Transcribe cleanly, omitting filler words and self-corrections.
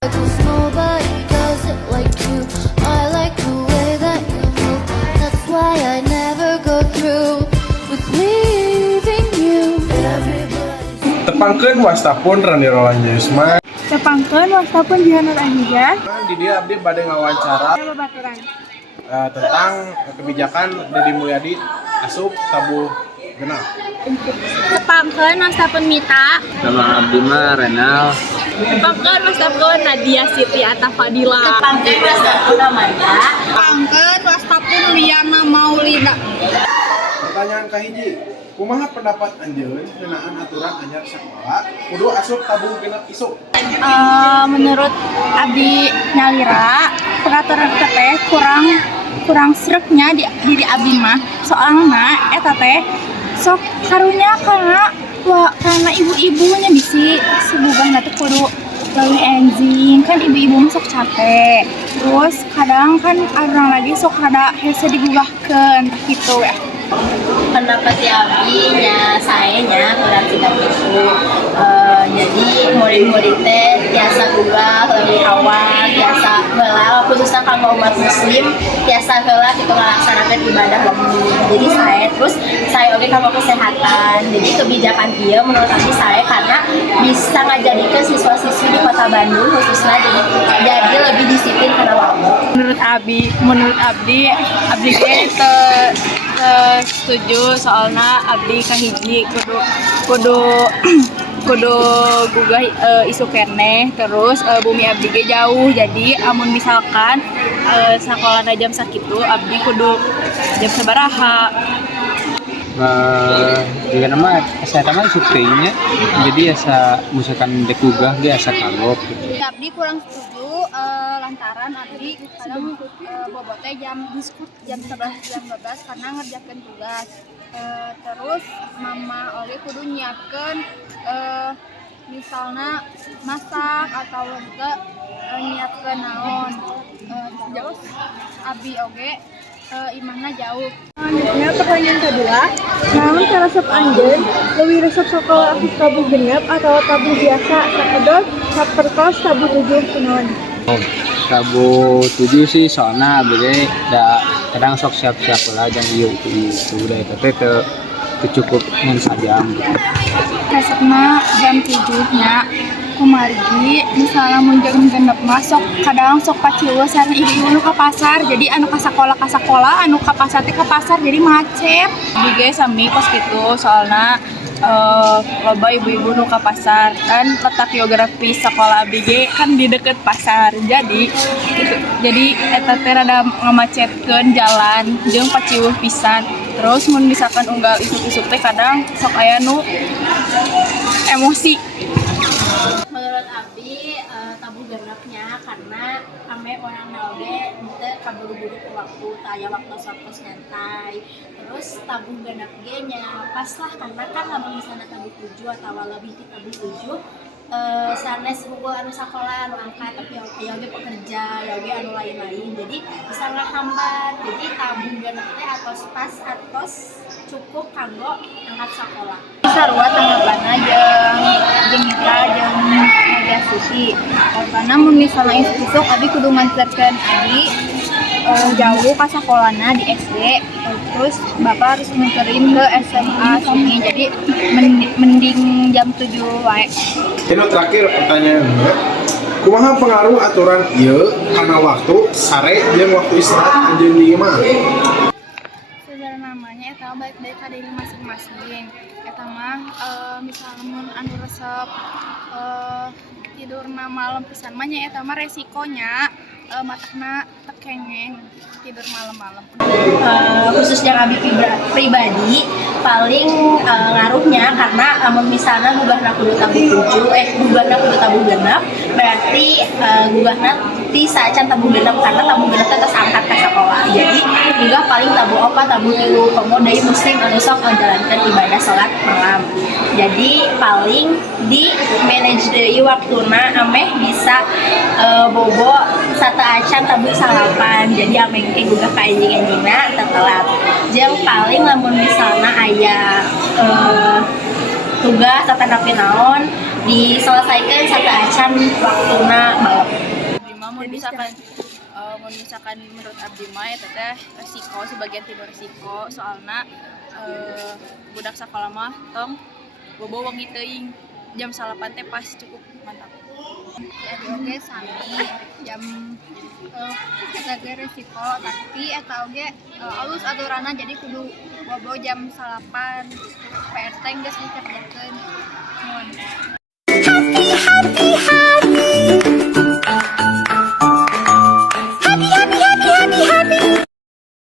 'Cause nobody does it like you. I like the way that you move. That's why I never go through with leaving you. Everybody. Tepangkeun wastapun Rani Roland Jesma. Tepangkeun wastapun Jihanur Anija. Di dia abdi bade ngawawancara Babaturan. tentang kebijakan Deddy Mulyadi asup tabuh genap. Tepangkeun wastapun Mita. Nama abdi mah Renal. Tepangkeun wastapun Nadia Siti Atafadila. Tepangkeun wastapun Amanda. Tepangkeun wastapun Liana Maulida. Pertanyaan kahiji, kumaha pendapat anjeun ngeunaan aturan anyar sakola kudu asup tabuh genap isuk? Menurut Abdi Nyalira, peraturan teh kurang sreknya di Abdi mah. Soalna eta teh sok karunya karena ibu-ibunya bisi sebugahna teh kudu leuwih enjing kan ibu-ibu mah sok capek. Terus kadang kan orang lagi sok rada hese digugahkeun gitu ya. Pendapat si Abdi nya saya nya kurang tidak gitu. Jadi murid-murid teh biasa gugah lebih awal biasa heula khususnya kanggo umat muslim biasa heula kitu ngalaksanakeun ibadah lembur. Jadi saya oge kanggo kesehatan. Jadi kebijakan ieu menurut Abdi saya karena bisa ngajadikeun siswa-siswi di Kota Bandung khususnya jadi lebih disiplin karena waktu. Menurut Abdi ge setuju soalnya Abdi kahiji kudu gugah isu keneh terus bumi Abdi ge jauh jadi amun misalkan sakolana jam sakitu Abdi kudu jam sabaraha. Jika nama asa eta mah suktinya jadi asa misalkan dek gugah ge asa kagok gitu. Abdi kurang setuju lantaran Abdi kadang bobotnya jam 11 jam 12 karena ngerjakeun tugas. Terus mama oge kudu nyiapkeun misalnya masak atau enggak nyiapkeun naon. Terus Abdi oge imahna jauh. Selanjutnya pertanyaan kedua, naon karesep anjeun leuwih resep sakola asup tabuh genep atau tabuh biasa sakedot sapertos tabuh 7 kunaon? Tabuh 7 sih soalna abdi da kadang sok siap-siap lah jeung ieu itu udah eta teh teu cukup ngan sajam gitu. Resepna jam 7 nya kumargi misalnya mun jam genep masuk kadang sok pacieuh sareng ibu nu ka pasar jadi anu ka sakola anu ka pasar teh ka pasar jadi macet di ge sami kos kitu soalna loba ibu-ibu nu ka pasar kan letak geografis sekolah abdi ge kan di deket pasar jadi eta teh rada ngamacetkeun jalan jeung pacieuh pisan. Terus mun misalkan unggal isuk-isuk teh kadang sok aya nu emosi. Menurut Abdi tabuh genepnya karena ame orang oge teu kaburu-buru ku waktu aya waktu sokos nyantai. Terus tabuh genep ge nya pas lah karena kan lamun misalna tabuh 7 atau lebih ti tabuh 7 sanes hungkul anu sakola anu angkat tapi aya oge pekerja aya oge anu lain-lain jadi bisa ngahambat. Jadi tabuh genep teh atos pas atos cukup kanggo angkat sakola. Sarua tanggapana jeung Mita jeung Nadia Susi. Karena mun misalna isuk Abi kudu nganterkeun Abi jauh ka sakolana di SD. Terus Bapak harus nganterin ke SMA sini. Jadi mending jam 7 wae. Ini terakhir pertanyaan kumaha pengaruh aturan ieu kana waktu sare jeung waktu istirahat anjeun di imah? Sebenarnya namanya eta baik-baik ka diri masing-masing. Eta mah misalnya mun anu resep tidurna malam pisan mah nya eta mah resikonya matahna tekengeng tidur malam-malam. Khusus yang Abi pribadi paling ngaruhnya karena misalnya gugahna kudu tabuh genep berarti gugahna ti saecan tabuh genep karena tabuh genep teh geus angkat ka sakola. Jadi gugah paling tabuh 4 tabuh 3 komo deui muslim anu sok ngajalankeun ibadah salat malam. Jadi paling di manage deui waktuna ameh bisa bobo satu acan tabuh salapan jadi ameh ke gugah ka anjing-anjingna tetelat. Jeung paling lamun misalna aya tugas atau napi naon diselesaikan satu acan waktuna balap. Mun misalkan menurut abdi mah eta teh resiko sebagian tidur resiko soalna budak sakola mah tong bobo wengi teuing jam 8 teh pas cukup mantap. Ya oge sami jam eta ge resiko tapi eta oge alus aturanna jadi kudu bobo jam 8 gitu. PR teh geus dikerjakeun.